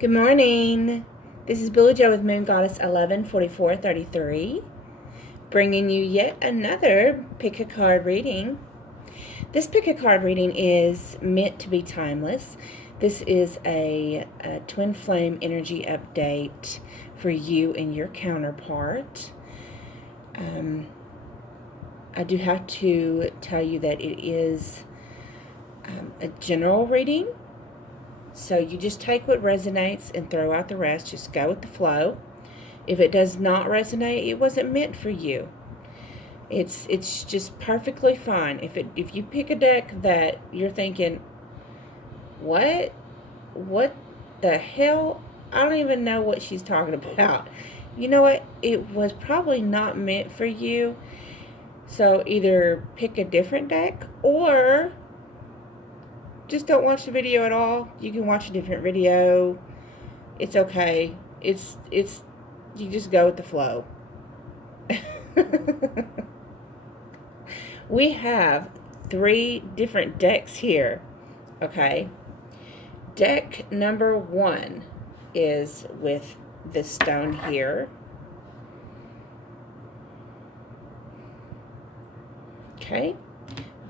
Good morning. This is Billy Joe with Moon Goddess 114433, bringing you yet another pick a card reading. This pick a card reading is meant to be timeless. This is a twin flame energy update for you and your counterpart. I do have to tell you that it is a general reading. So you just take what resonates and throw out the rest. Just go with the flow. If it does not resonate, it wasn't meant for you. It's just perfectly fine. If you pick a deck that you're thinking, what the hell? I don't even know what she's talking about. You know what? It was probably not meant for you. So either pick a different deck or just don't watch the video at all. You can watch a different video. It's okay. It's you just go with the flow. We have 3 different decks here. Okay. Deck number 1 is with this stone here. Okay.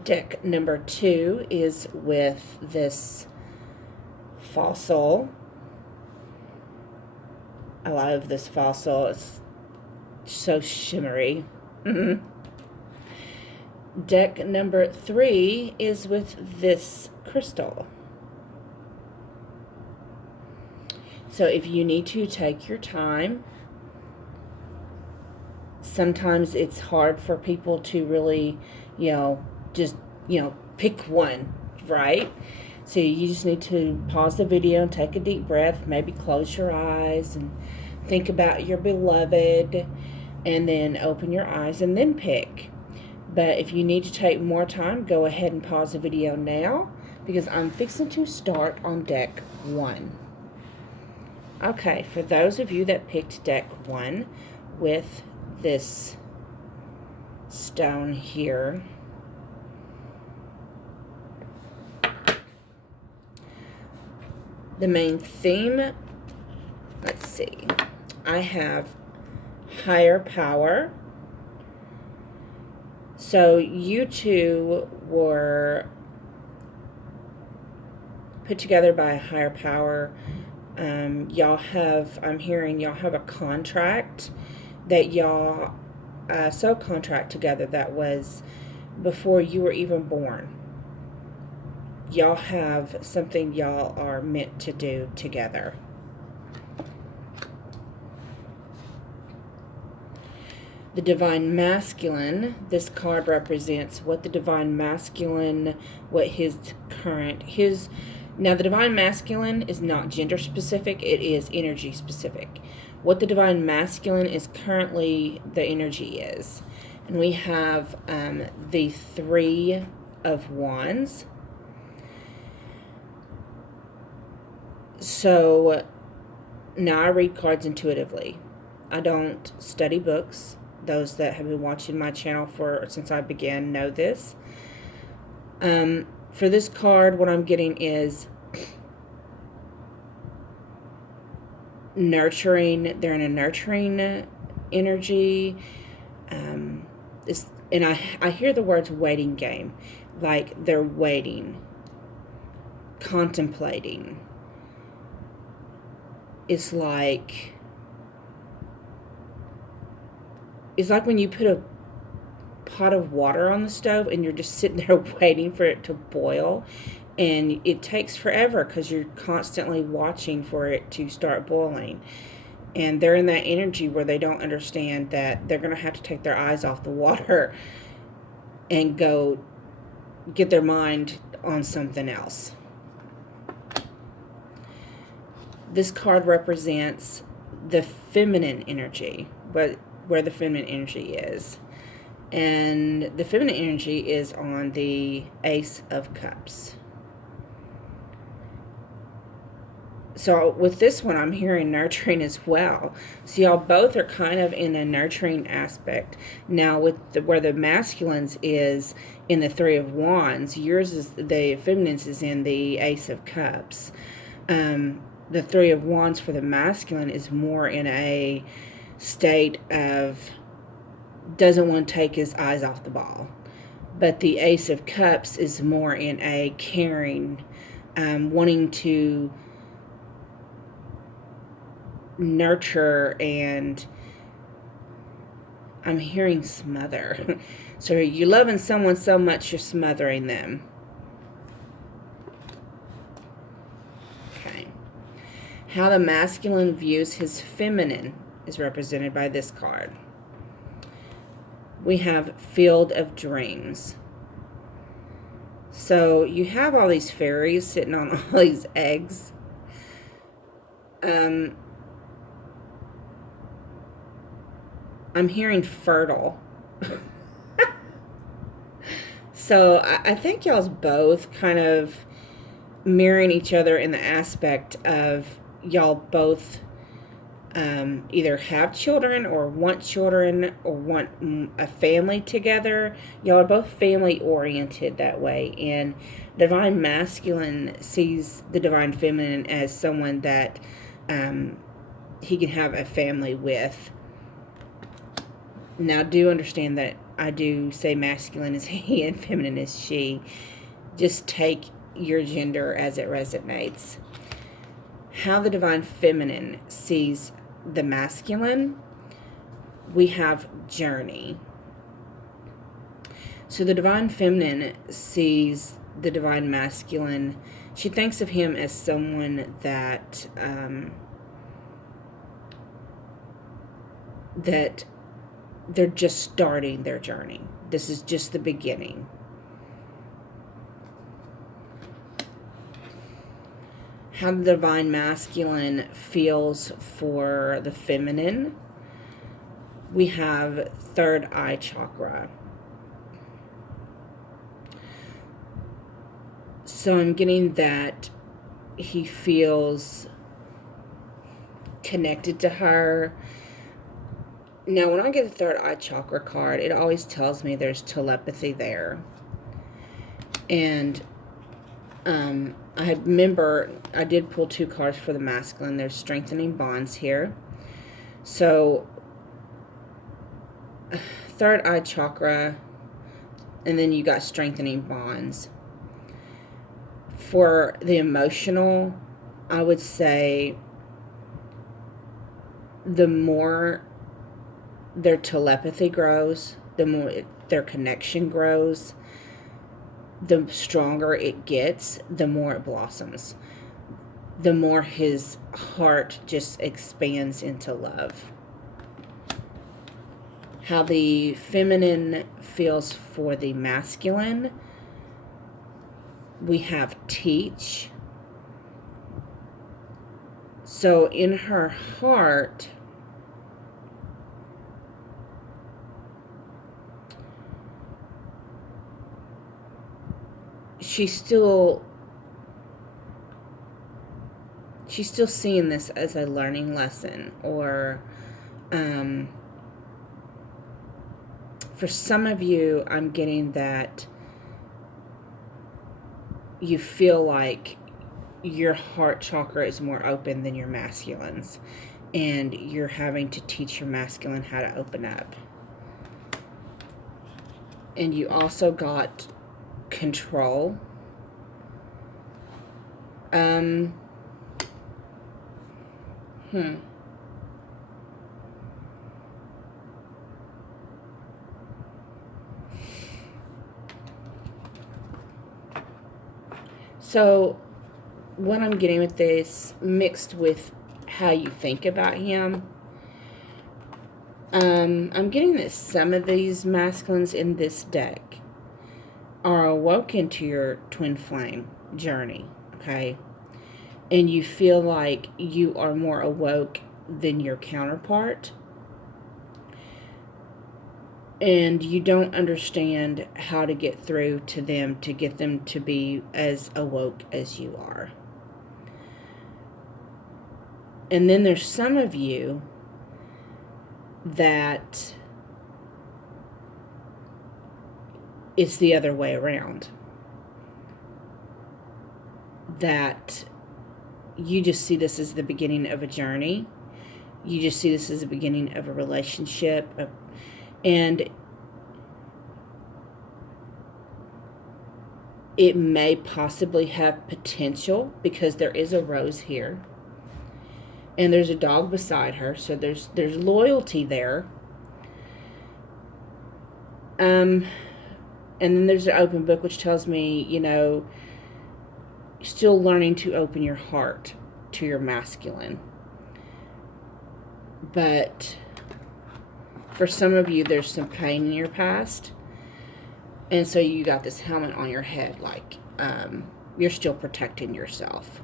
Deck number 2 is with this fossil. I love this fossil. It's so shimmery. Deck number 3 is with this crystal. So if you need to, take your time. Sometimes it's hard for people to really, just, pick one, right? So you just need to pause the video and take a deep breath, maybe close your eyes and think about your beloved, and then open your eyes and then pick. But if you need to take more time, go ahead and pause the video now, because I'm fixing to start on deck 1. Okay, for those of you that picked deck 1 with this stone here, the main theme, let's see, I have higher power. So you two were put together by a higher power. I'm hearing y'all have a contract that y'all soul contract together that was before you were even born. Y'all have something y'all are meant to do together. The Divine Masculine, this card represents what the Divine Masculine, now the Divine Masculine is not gender specific, it is energy specific. What the Divine Masculine is currently the energy is. And we have the 3 of Wands. So now I read cards intuitively. I don't study books. Those that have been watching my channel since I began know this. For this card, what I'm getting is nurturing. They're in a nurturing energy. And I hear the words waiting game. Like they're waiting, contemplating. It's like when you put a pot of water on the stove and you're just sitting there waiting for it to boil, and it takes forever because you're constantly watching for it to start boiling. And they're in that energy where they don't understand that they're going to have to take their eyes off the water and go get their mind on something else. This card represents the feminine energy, but where the feminine energy is. And the feminine energy is on the Ace of Cups. So with this one, I'm hearing nurturing as well. So y'all both are kind of in a nurturing aspect. Now with where the masculines is in the 3 of Wands, yours is, the feminine's is in the Ace of Cups. The Three of Wands for the masculine is more in a state of doesn't want to take his eyes off the ball. But the Ace of Cups is more in a caring, wanting to nurture, and I'm hearing smother. So you're loving someone so much you're smothering them. Okay. How the masculine views his feminine is represented by this card. We have Field of Dreams. So you have all these fairies sitting on all these eggs. I'm hearing fertile. So I think y'all's both kind of mirroring each other in the aspect of y'all both either have children or want a family together. Y'all are both family oriented that way. And Divine Masculine sees the Divine Feminine as someone that he can have a family with. Now, do understand that I do say masculine is he and feminine is she. Just take your gender as it resonates. How the Divine Feminine sees the masculine, we have Journey. So the Divine Feminine sees the Divine Masculine. She thinks of him as someone that that they're just starting their journey. This is just the beginning. How the Divine Masculine feels for the feminine. We have Third Eye Chakra. So I'm getting that he feels connected to her. Now, when I get a Third Eye Chakra card, it always tells me there's telepathy there. And I remember I did pull 2 cards for the masculine. There's strengthening bonds here. So, Third Eye Chakra, and then you got strengthening bonds. For the emotional, I would say the more their telepathy grows, the more their connection grows, the stronger it gets, the more it blossoms. The more his heart just expands into love. How the feminine feels for the masculine. We have Teach. So in her heart, she's still seeing this as a learning lesson, or for some of you, I'm getting that you feel like your heart chakra is more open than your masculine's, and you're having to teach your masculine how to open up. And you also got Control. So what I'm getting with this, mixed with how you think about him, I'm getting that some of these masculines in this deck are awoken to your twin flame journey, okay? And you feel like you are more awoke than your counterpart. And you don't understand how to get through to them to get them to be as awoke as you are. And then there's some of you that it's the other way around. That you just see this as the beginning of a journey. You just see this as the beginning of a relationship. And it may possibly have potential because there is a rose here. And there's a dog beside her. So there's loyalty there. And then there's an open book, which tells me, you know, still learning to open your heart to your masculine. But for some of you, there's some pain in your past. And so you got this helmet on your head, like you're still protecting yourself.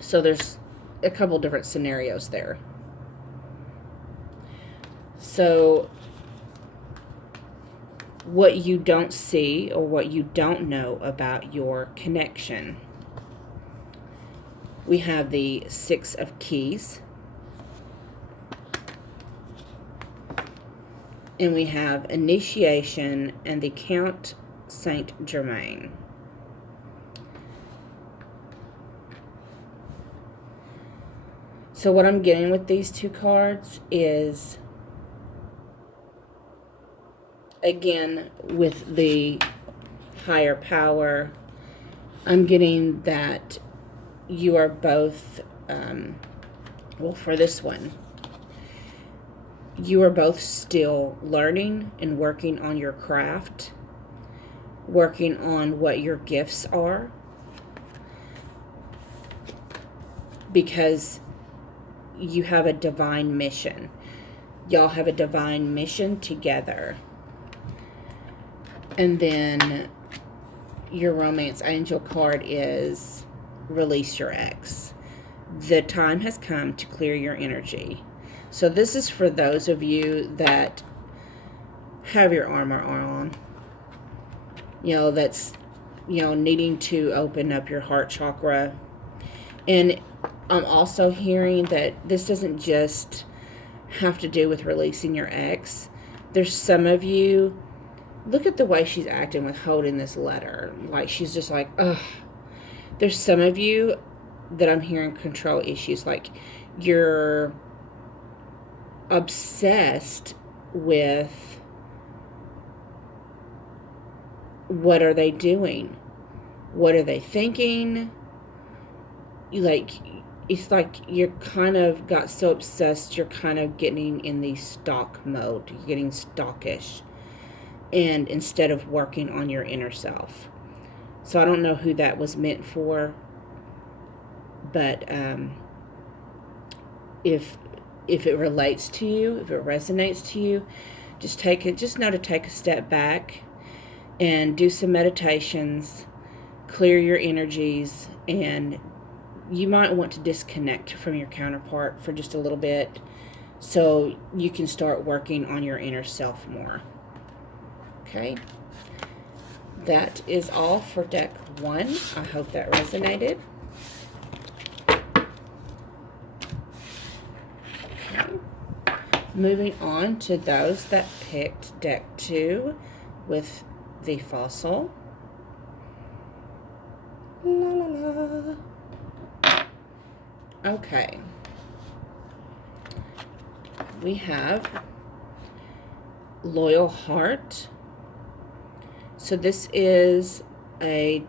So there's a couple different scenarios there. So what you don't see or what you don't know about your connection. We have the Six of Keys. And we have initiation and the Count Saint Germain. So what I'm getting with these two cards is, again, with the higher power, I'm getting that you are both, well, for this one, you are both still learning and working on your craft, working on what your gifts are, because you have a divine mission. Y'all have a divine mission together. And then your romance angel card is release your ex. The time has come to clear your energy. So this is for those of you that have your armor on. You know, that's, you know, needing to open up your heart chakra. And I'm also hearing that this doesn't just have to do with releasing your ex. There's some of you, look at the way she's acting with holding this letter. Like, she's just like, ugh. There's some of you that I'm hearing control issues. Like, you're obsessed with what are they doing? What are they thinking? Like, it's like you're kind of got so obsessed, you're kind of getting in the stalk mode. You're getting stalkish. And instead of working on your inner self. So I don't know who that was meant for. But if it relates to you, if it resonates to you, just know to take a step back and do some meditations, clear your energies, and you might want to disconnect from your counterpart for just a little bit so you can start working on your inner self more. Okay? That is all for deck 1. I hope that resonated. Okay. Moving on to those that picked deck 2 with the fossil. La la la. Okay. We have Loyal Heart. So this is a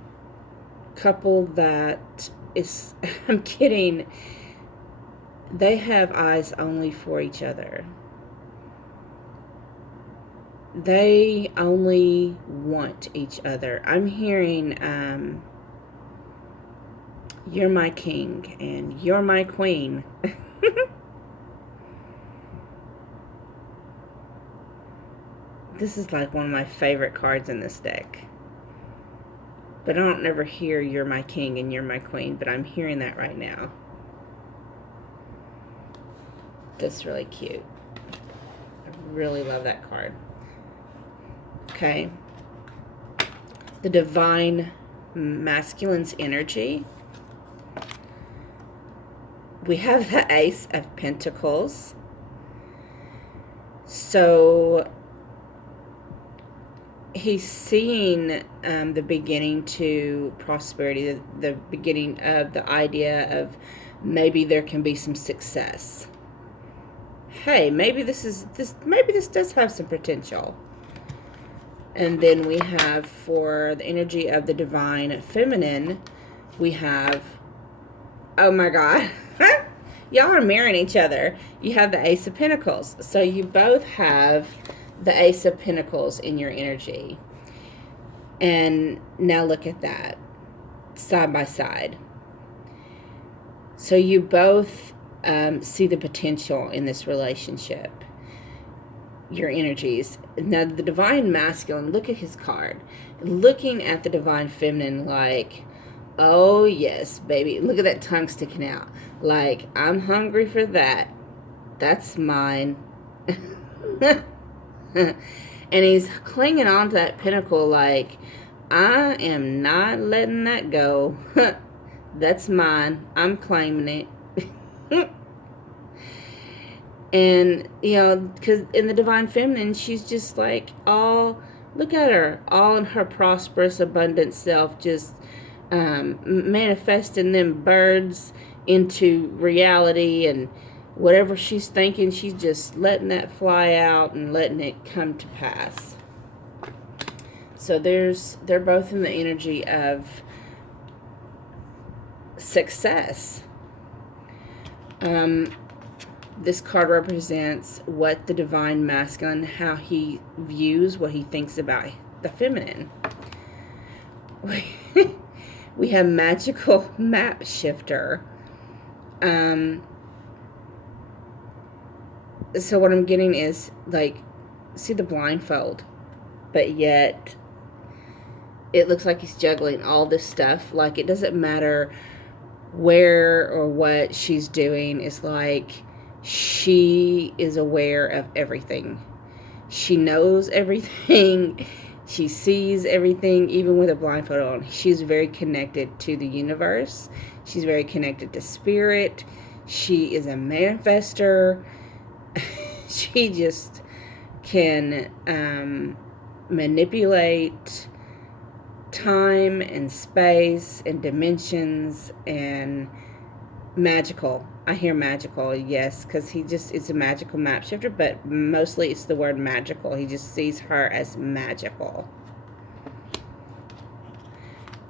couple that is, I'm kidding, they have eyes only for each other. They only want each other. I'm hearing, you're my king and you're my queen. This is like one of my favorite cards in this deck. But I don't ever hear you're my king and you're my queen, but I'm hearing that right now. That's really cute. I really love that card. Okay. The divine masculine's energy. We have the Ace of Pentacles. So he's seeing the beginning to prosperity, the beginning of the idea of maybe there can be some success. Hey, maybe maybe this does have some potential. And then we have, for the energy of the divine feminine, we have, oh my God, y'all are mirroring each other. You have the Ace of Pentacles. So you both have the Ace of Pentacles in your energy. And now look at that, side by side. So you both see the potential in this relationship, your energies. Now the divine masculine, look at his card. Looking at the divine feminine like, oh yes, baby. Look at that tongue sticking out. Like, I'm hungry for that. That's mine. And he's clinging on to that pinnacle like, I am not letting that go. That's mine. I'm claiming it. And, you know, because in the divine feminine, she's just like all, look at her, all in her prosperous, abundant self, just manifesting them birds into reality, and whatever she's thinking, she's just letting that fly out and letting it come to pass. So they're both in the energy of success. This card represents what the divine masculine, how he views, what he thinks about the feminine. We have magical map shifter. So what I'm getting is, like, see the blindfold, but yet it looks like he's juggling all this stuff. Like, it doesn't matter where or what she's doing. It's like she is aware of everything. She knows everything. She sees everything, even with a blindfold on. She's very connected to the universe. She's very connected to spirit. She is a manifester. She just can manipulate time and space and dimensions and magical. I hear magical, yes, because he just is a magical map shifter, but mostly it's the word magical. He just sees her as magical.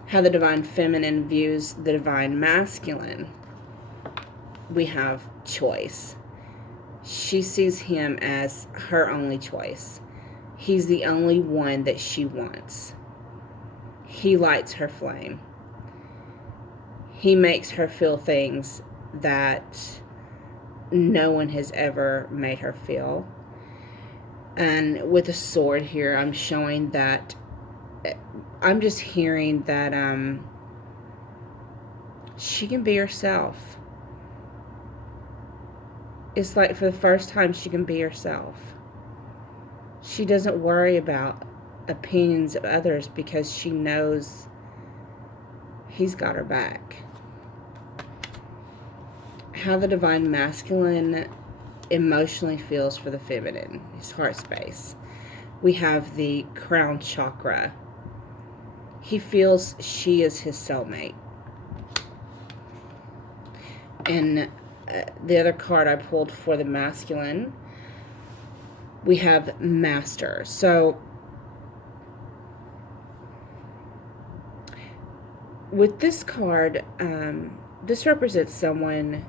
How the divine feminine views the divine masculine. We have choice. She sees him as her only choice. He's the only one that she wants. He lights her flame. He makes her feel things that no one has ever made her feel. And with a sword here, I'm showing that, I'm just hearing that she can be herself. It's like for the first time she can be herself. She doesn't worry about opinions of others because she knows he's got her back. How the divine masculine emotionally feels for the feminine, his heart space. We have the crown chakra. He feels she is his soulmate. And the other card I pulled for the masculine, we have master. So with this card, this represents someone.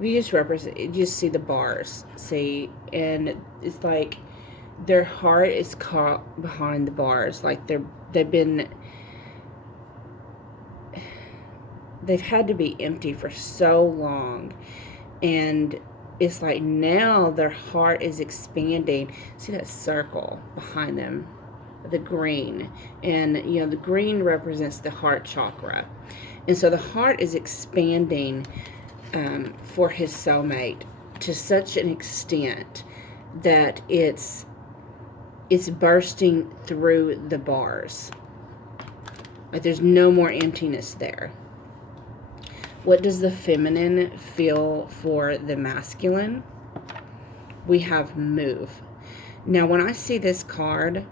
You just see the bars, see, and it's like their heart is caught behind the bars. Like they've had to be empty for so long, and it's like now their heart is expanding. See that circle behind them, the green, and you know the green represents the heart chakra, and so the heart is expanding for his soulmate to such an extent that it's bursting through the bars. Like there's no more emptiness there. What does the feminine feel for the masculine? We have move. Now when I see this card,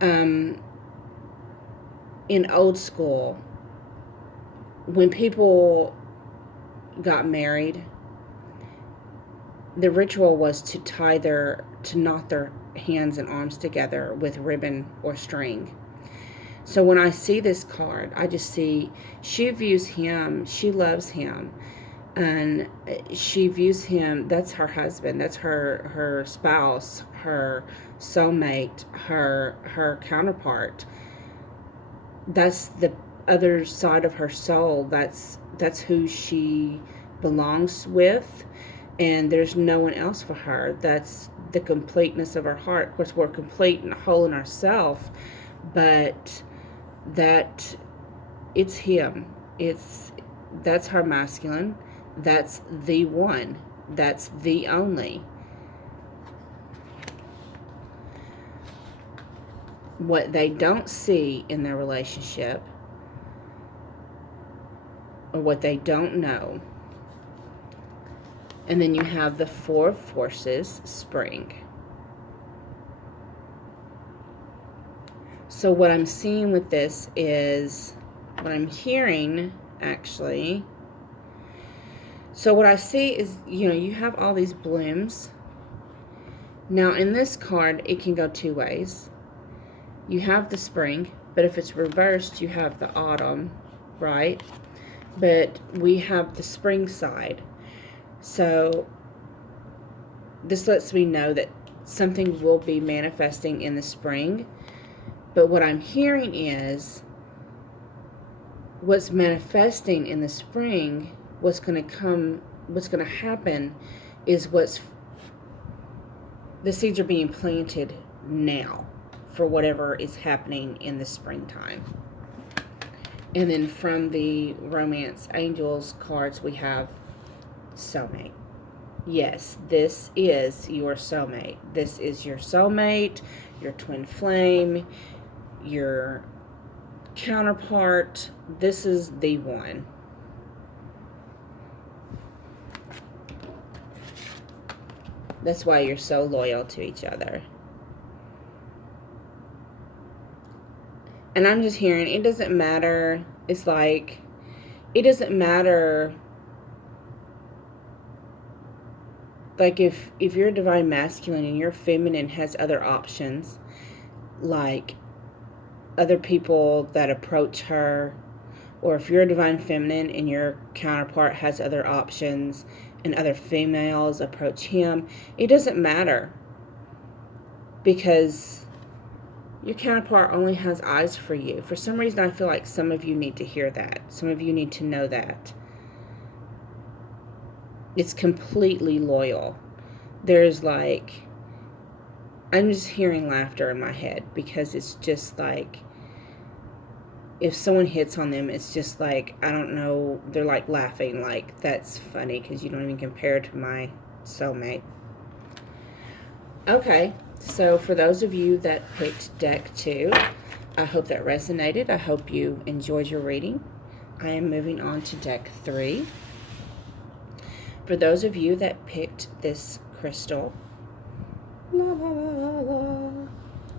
In old school, when people got married, the ritual was to knot their hands and arms together with ribbon or string. So when I see this card, I just see she views him, she loves him, and she views him, that's her husband, that's her spouse, her soulmate, her counterpart. That's the other side of her soul. That's who she belongs with, and there's no one else for her. That's the completeness of her heart. Of course, we're complete and whole in ourselves, but that it's him. That's her masculine. That's the one. That's the only. What they don't see in their relationship, or what they don't know. And then you have the Four of Forces, Spring. So what I'm seeing with this is, what I'm hearing, actually, so what I see is, you have all these blooms. Now in this card, it can go two ways. You have the spring, but if it's reversed, you have the autumn, right? But we have the spring side. So this lets me know that something will be manifesting in the spring. But what I'm hearing is, what's manifesting in the spring, what's going to happen is the seeds are being planted now for whatever is happening in the springtime. And then from the Romance Angels cards, we have Soulmate. Yes, this is your soulmate. This is your soulmate, your twin flame, your counterpart. This is the one. That's why you're so loyal to each other. And I'm just hearing, it doesn't matter. It's like, it doesn't matter. Like if you're a divine masculine and your feminine has other options, like other people that approach her, or if you're a divine feminine and your counterpart has other options and other females approach him, it doesn't matter, because your counterpart only has eyes for you. For some reason, I feel like some of you need to hear that. Some of you need to know that. It's completely loyal. There's like, I'm just hearing laughter in my head, because it's just like, if someone hits on them, it's just like, I don't know, they're like laughing, like, that's funny because you don't even compare to my soulmate. Okay, so for those of you that picked deck 2, I hope that resonated. I hope you enjoyed your reading. I am moving on to deck 3. For those of you that picked this crystal, la, la, la, la,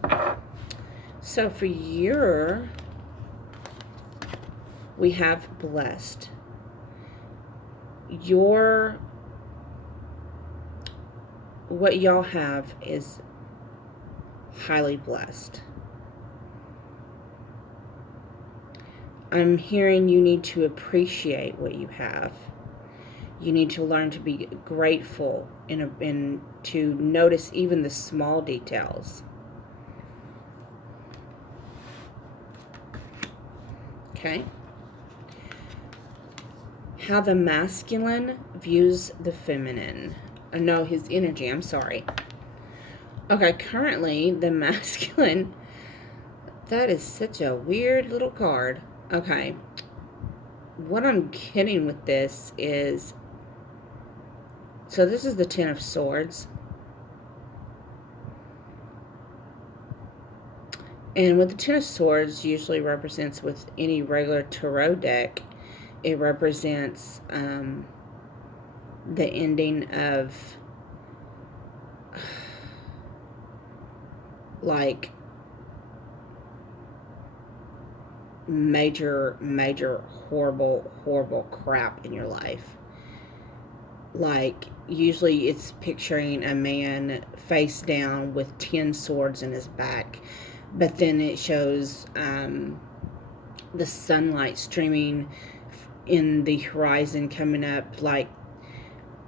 la. So for we have blessed. What y'all have is highly blessed. I'm hearing you need to appreciate what you have. You need to learn to be grateful and to notice even the small details. Okay? How the masculine views the feminine. No, his energy, I'm sorry. Okay, currently the masculine, that is such a weird little card. Okay, what I'm getting with this is, so this is the Ten of Swords. And with the Ten of Swords usually represents, with any regular tarot deck, it represents the ending of like major, major, horrible, horrible crap in your life. Like, usually it's picturing a man face down with 10 swords in his back, but then it shows the sunlight streaming in the horizon coming up. Like,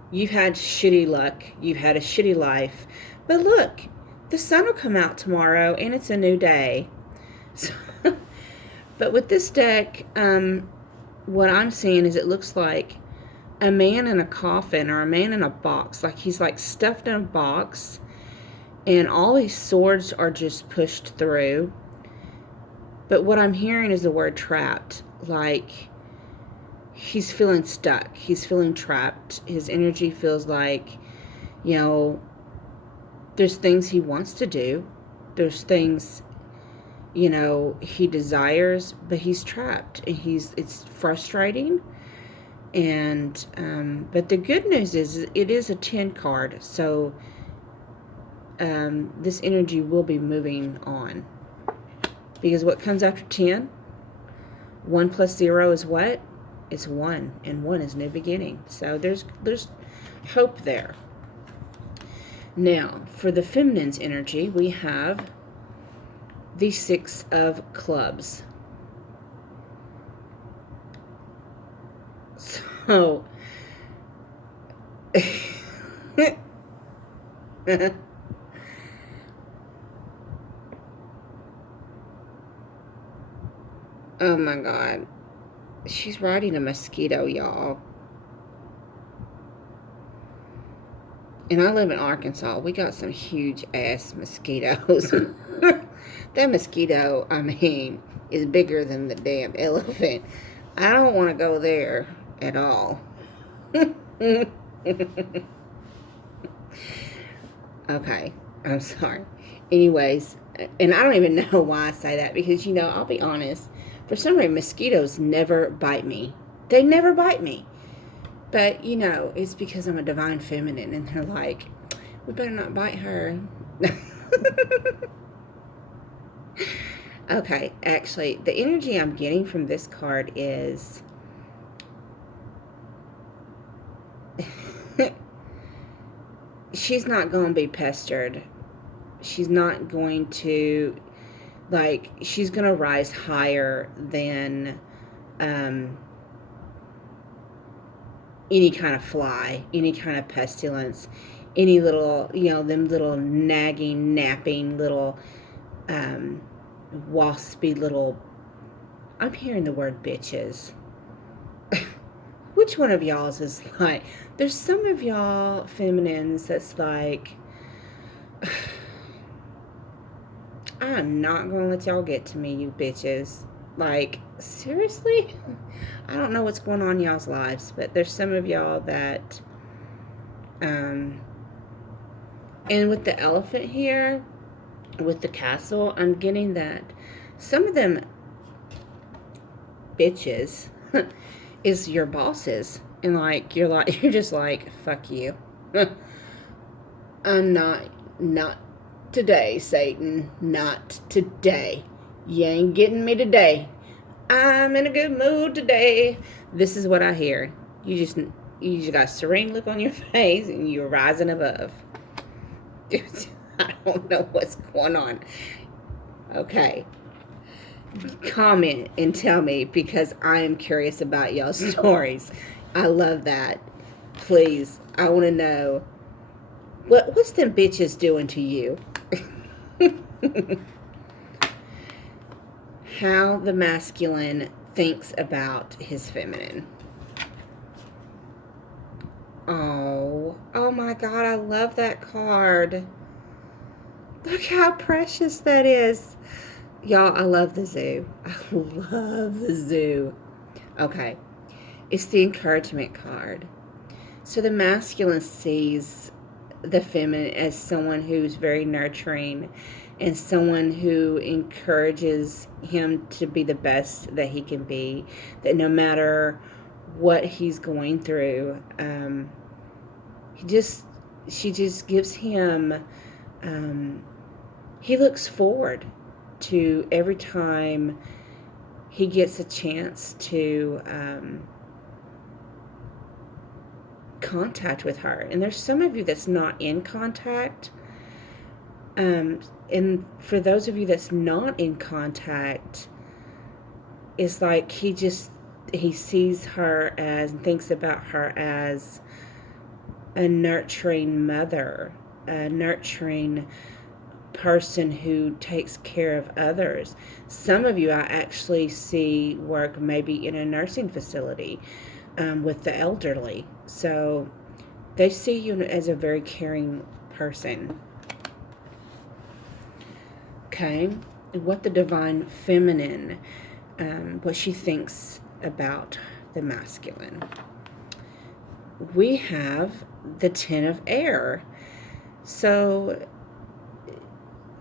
you've had shitty luck, you've had a shitty life, but look, the sun will come out tomorrow and it's a new day. So, but with this deck, what I'm seeing is it looks like a man in a coffin or a man in a box. Like, he's like stuffed in a box and all these swords are just pushed through. But what I'm hearing is the word trapped. Like, he's feeling stuck. He's feeling trapped. His energy feels like, you know, there's things he wants to do. There's things, you know, he desires, but he's trapped. And it's frustrating. And, but the good news is it is a 10 card. So, this energy will be moving on. Because what comes after 10? 1 plus 0 is what? It's 1. And 1 is new beginning. So there's hope there. Now, for the feminine's energy, we have the 6 of clubs. So, oh my God. She's riding a mosquito, y'all. And I live in Arkansas. We got some huge ass mosquitoes. That mosquito, I mean, is bigger than the damn elephant. I don't want to go there at all. Okay, I'm sorry. Anyways, and I don't even know why I say that because, you know, I'll be honest. For some reason, mosquitoes never bite me. They never bite me. But, you know, it's because I'm a divine feminine and they're like, we better not bite her. Okay, actually, the energy I'm getting from this card is she's not going to be pestered. She's not going to, like, she's going to rise higher than any kind of fly, any kind of pestilence, any little, you know, them little nagging, napping little waspy little, I'm hearing the word bitches. Which one of y'all's is like, there's some of y'all feminines that's like, I'm not going to let y'all get to me, you bitches. Like, seriously? I don't know what's going on in y'all's lives, but there's some of y'all that, and with the elephant here, with the castle, I'm getting that some of them bitches is your bosses. And like, you're just like, fuck you. I'm not today, Satan. Not today. You ain't getting me today. I'm in a good mood today. This is what I hear. You just got a serene look on your face and you're rising above. I don't know what's going on. Okay. Comment and tell me because I am curious about y'all's stories. I love that. Please, I want to know what's them bitches doing to you? How the masculine thinks about his feminine. Oh my God, I love that card. Look how precious that is. Y'all, I love the zoo. I love the zoo. Okay, it's the encouragement card. So the masculine sees the feminine as someone who's very nurturing and someone who encourages him to be the best that he can be, that no matter what he's going through, she just gives him, he looks forward to every time he gets a chance to contact with her. And there's some of you that's not in contact. And for those of you that's not in contact, it's like he sees her as, and thinks about her as a nurturing mother, a nurturing person who takes care of others. Some of you I actually see work maybe in a nursing facility with the elderly. So they see you as a very caring person. Okay, and what the divine feminine, what she thinks about the masculine. We have the 10 of air. So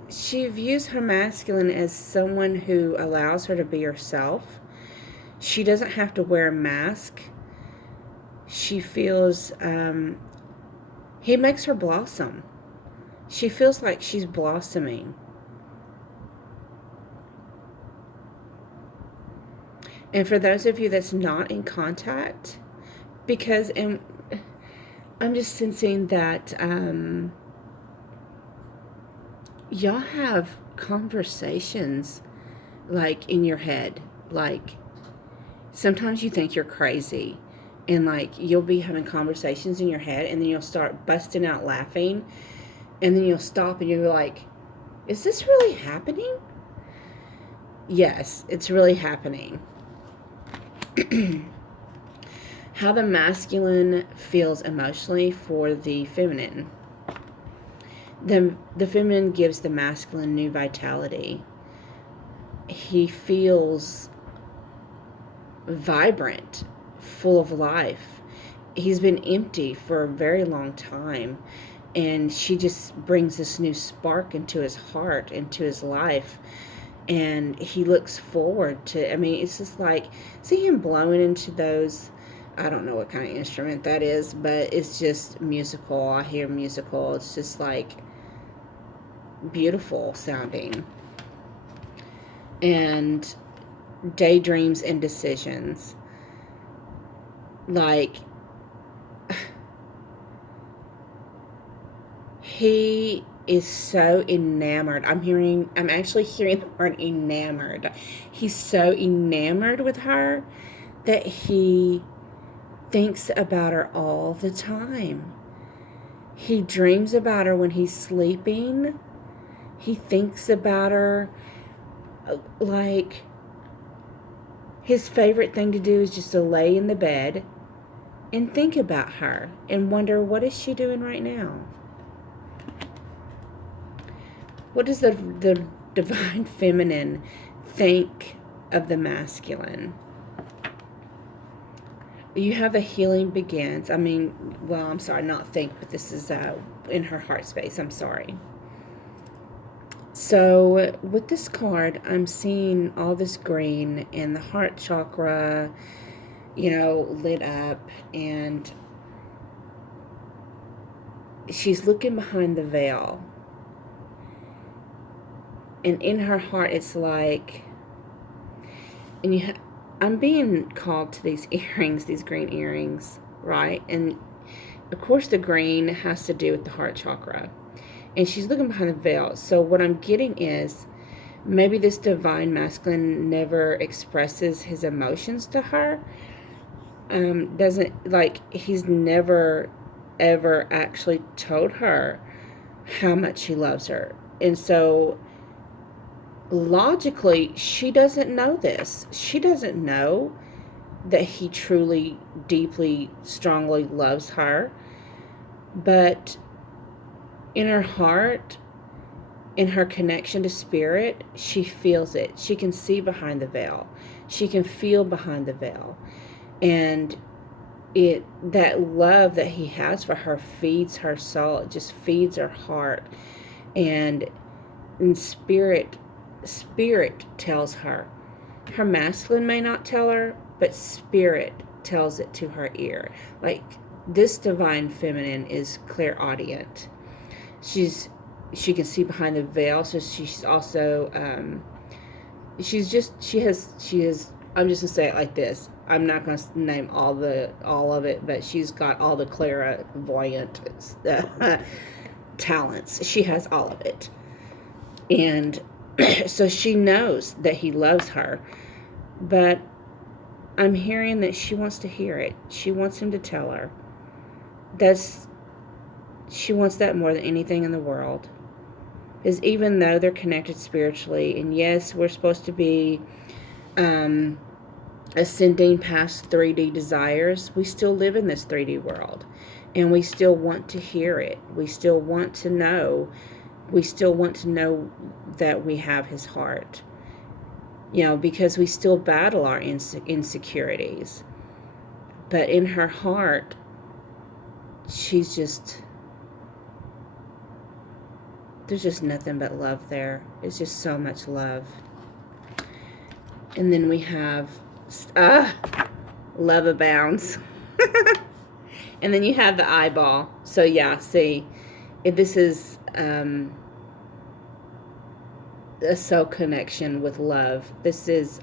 she views her masculine as someone who allows her to be herself. She doesn't have to wear a mask. She feels, he makes her blossom. She feels like she's blossoming. And for those of you that's not in contact, because I'm just sensing that y'all have conversations like in your head. Like sometimes you think you're crazy, and like you'll be having conversations in your head, and then you'll start busting out laughing, and then you'll stop and you're like, is this really happening? Yes, it's really happening. How the masculine feels emotionally for the feminine. The feminine gives the masculine new vitality. He feels vibrant, full of life. He's been empty for a very long time, and she just brings this new spark into his heart, into his life. And he looks forward to, I mean, it's just like, see him blowing into those, I don't know what kind of instrument that is, but it's just musical. I hear musical. It's just like beautiful sounding. And daydreams and decisions. Like, he is so enamored. I'm actually hearing the word enamored. He's so enamored with her that he thinks about her all the time. He dreams about her when he's sleeping. He thinks about her. Like, his favorite thing to do is just to lay in the bed and think about her and wonder, what is she doing right now? What does the divine feminine think of the masculine? You have a healing begins. I mean, well, I'm sorry, not think, but this is in her heart space. I'm sorry. So with this card, I'm seeing all this green and the heart chakra, lit up, and she's looking behind the veil. And in her heart, it's like, and I'm being called to these earrings, these green earrings, right? And of course the green has to do with the heart chakra. And she's looking behind the veil. So what I'm getting is, maybe this divine masculine never expresses his emotions to her. He's never, ever actually told her how much he loves her. And so logically, she doesn't know this. She doesn't know that he truly, deeply, strongly loves her. But in her heart, in her connection to spirit, she feels it. She can see behind the veil. She can feel behind the veil. And that love that he has for her feeds her soul. It just feeds her heart. And spirit tells her. Her masculine may not tell her, but spirit tells it to her ear. Like, this divine feminine is clairaudient. She can see behind the veil, so she's also she has, I'm just going to say it like this. I'm not going to name all of it, but she's got all the clairvoyant talents. She has all of it. And so she knows that he loves her, but I'm hearing that she wants to hear it. She wants him to tell her. She wants that more than anything in the world. Is even though they're connected spiritually, and yes, we're supposed to be ascending past 3D desires, we still live in this 3D world, and we still want to hear it. We still want to know. We still want to know that we have his heart. Because we still battle our insecurities. But in her heart, there's just nothing but love there. It's just so much love. And then we have, love abounds. And then you have the eyeball. So yeah, see, if this is a soul connection with love. This is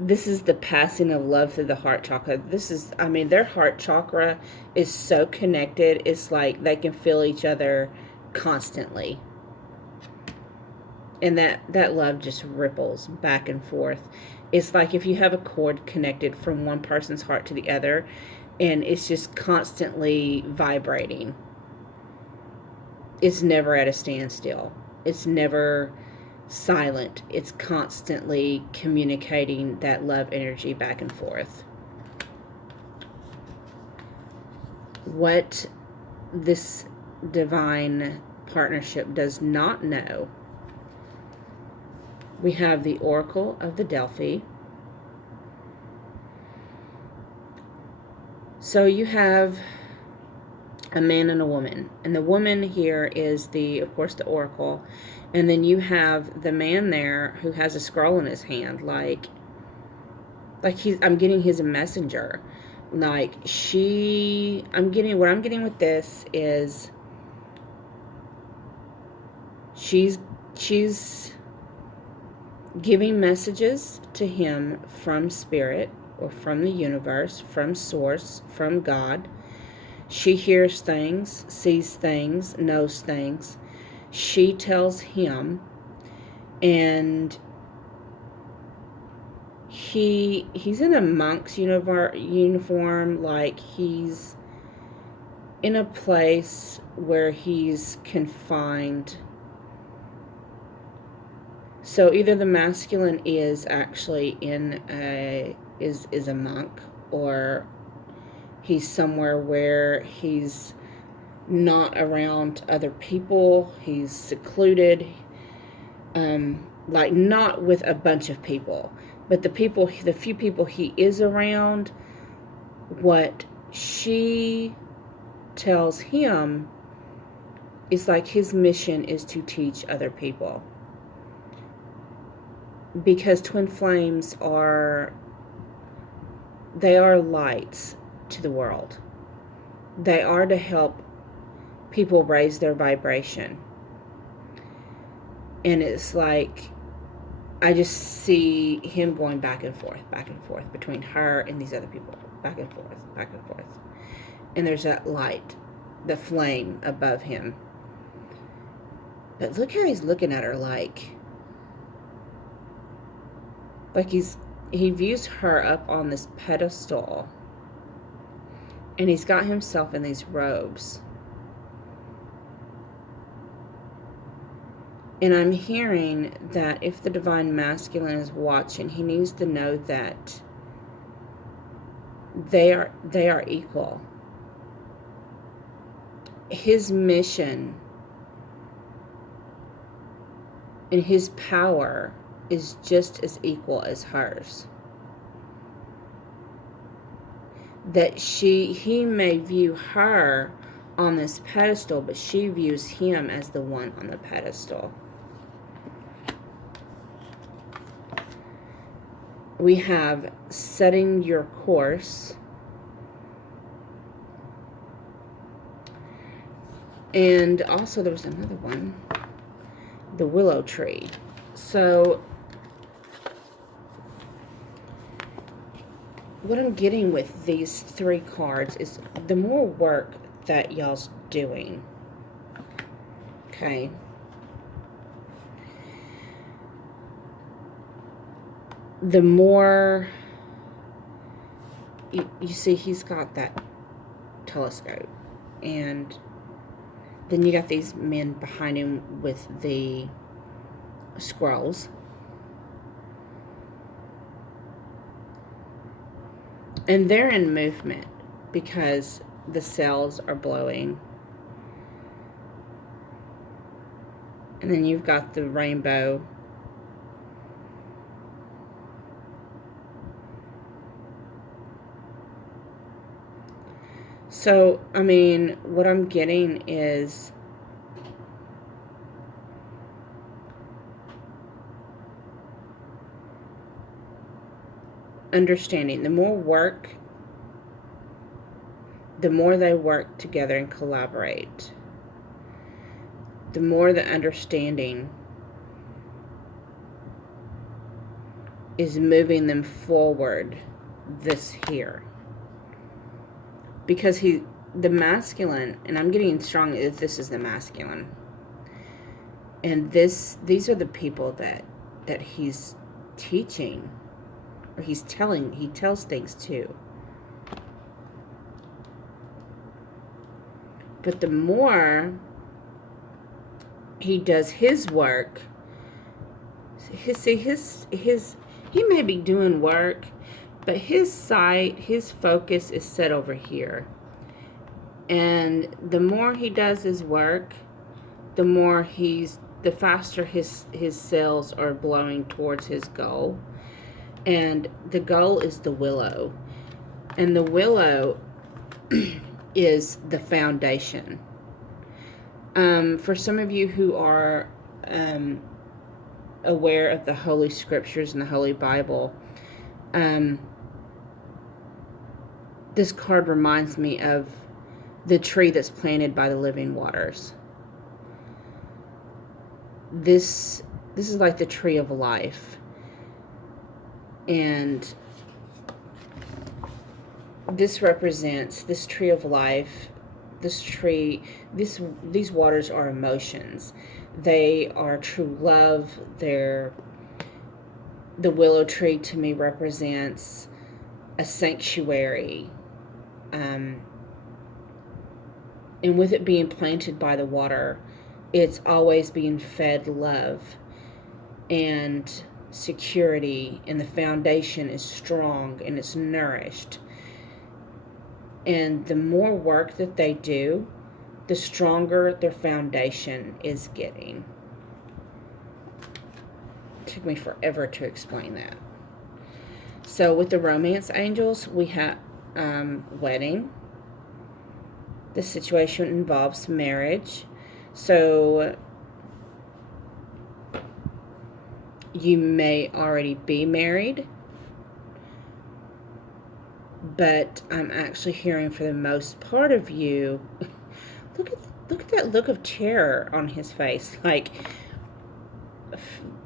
this is the passing of love through the heart chakra. Their heart chakra is so connected. It's like they can feel each other constantly. And that love just ripples back and forth. It's like if you have a cord connected from one person's heart to the other, and it's just constantly vibrating. It's never at a standstill. It's never silent. It's constantly communicating that love energy back and forth. What this divine partnership does not know, we have the Oracle of the Delphi. So you have a man and a woman, and the woman here is of course the oracle, and then you have the man there who has a scroll in his hand, like I'm getting he's a messenger. What I'm getting with this is she's giving messages to him from spirit, or from the universe, from source, from God. She hears things, sees things, knows things. She tells him, and he's in a monk's uniform, like he's in a place where he's confined. So either the masculine is actually is a monk, or he's somewhere where he's not around other people. He's secluded, like not with a bunch of people, but the few people he is around, what she tells him is like his mission is to teach other people. Because twin flames are lights to the world. They are to help people raise their vibration. And it's like, I just see him going back and forth between her and these other people. Back and forth. And there's that light, the flame above him. But look how he's looking at her, like he views her up on this pedestal, and he's got himself in these robes. And I'm hearing that if the divine masculine is watching, he needs to know that they are equal. His mission and his power is just as equal as hers. That he may view her on this pedestal, but she views him as the one on the pedestal. We have setting your course. And also there was another one. the willow tree. So what I'm getting with these 3 cards is the more work that y'all's doing, okay, the more you see he's got that telescope, and then you got these men behind him with the scrolls. And they're in movement because the cells are blowing. And then you've got the rainbow. So, I mean, what I'm getting is understanding. The more work, the more they work together and collaborate, the more the understanding is moving them forward this here. Because the masculine, and I'm getting strong, this is the masculine. And these are the people that he's teaching, or he tells things to. But the more he does his work, he may be doing work, but his focus is set over here. And the more he does his work, the faster his cells are blowing towards his goal. And the goal is the willow. And the willow is the foundation. For some of you who are aware of the Holy Scriptures and the Holy Bible, this card reminds me of the tree that's planted by the living waters. This is like the tree of life. And this represents this tree of life. These waters are emotions. They are true love. The willow tree to me represents a sanctuary. And with it being planted by the water, it's always being fed love and security, and the foundation is strong and it's nourished. And the more work that they do, the stronger their foundation is getting. It took me forever to explain that. So with the romance angels, we have wedding. The situation involves marriage. So you may already be married, but I'm actually hearing for the most part of you, look at that look of terror on his face, like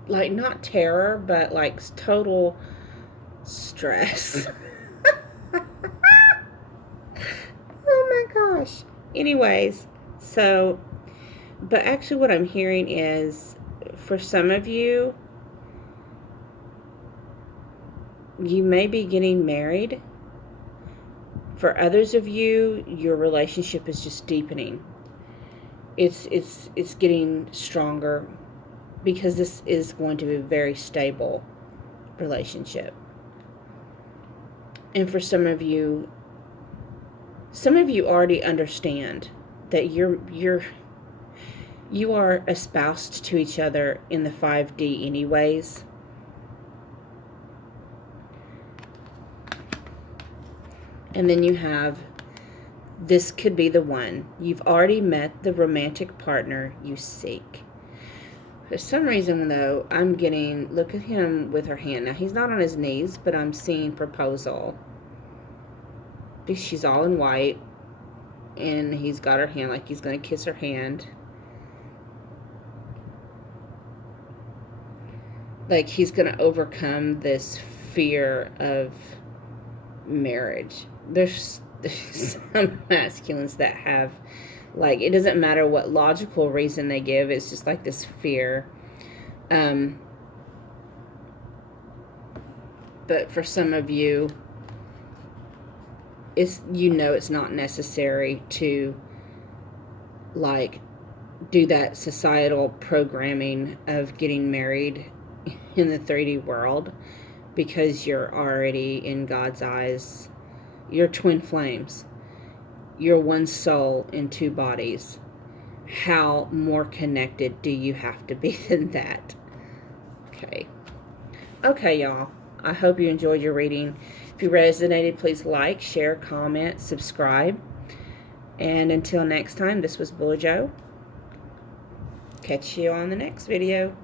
not terror, but like total stress. Oh my gosh. Anyways, so, but actually what I'm hearing is, for some of you, you may be getting married. For others of you, your relationship is just deepening. It's getting stronger, because this is going to be a very stable relationship. And for some of you already understand that you are espoused to each other in the 5D anyways. And then you have, this could be the one. You've already met the romantic partner you seek. For some reason, though, I'm getting, look at him with her hand. Now, he's not on his knees, but I'm seeing proposal. She's all in white, and he's got her hand like he's going to kiss her hand. like he's going to overcome this fear of marriage. There's some masculines that have, like, it doesn't matter what logical reason they give, it's just like this fear. But for some of you, it's, you know, it's not necessary to, like, do that societal programming of getting married in the 3D world, because you're already, in God's eyes, you're twin flames. You're one soul in two bodies. How more connected do you have to be than that? Okay, y'all. I hope you enjoyed your reading. If you resonated, please like, share, comment, subscribe. And until next time, this was Bull Joe. Catch you on the next video.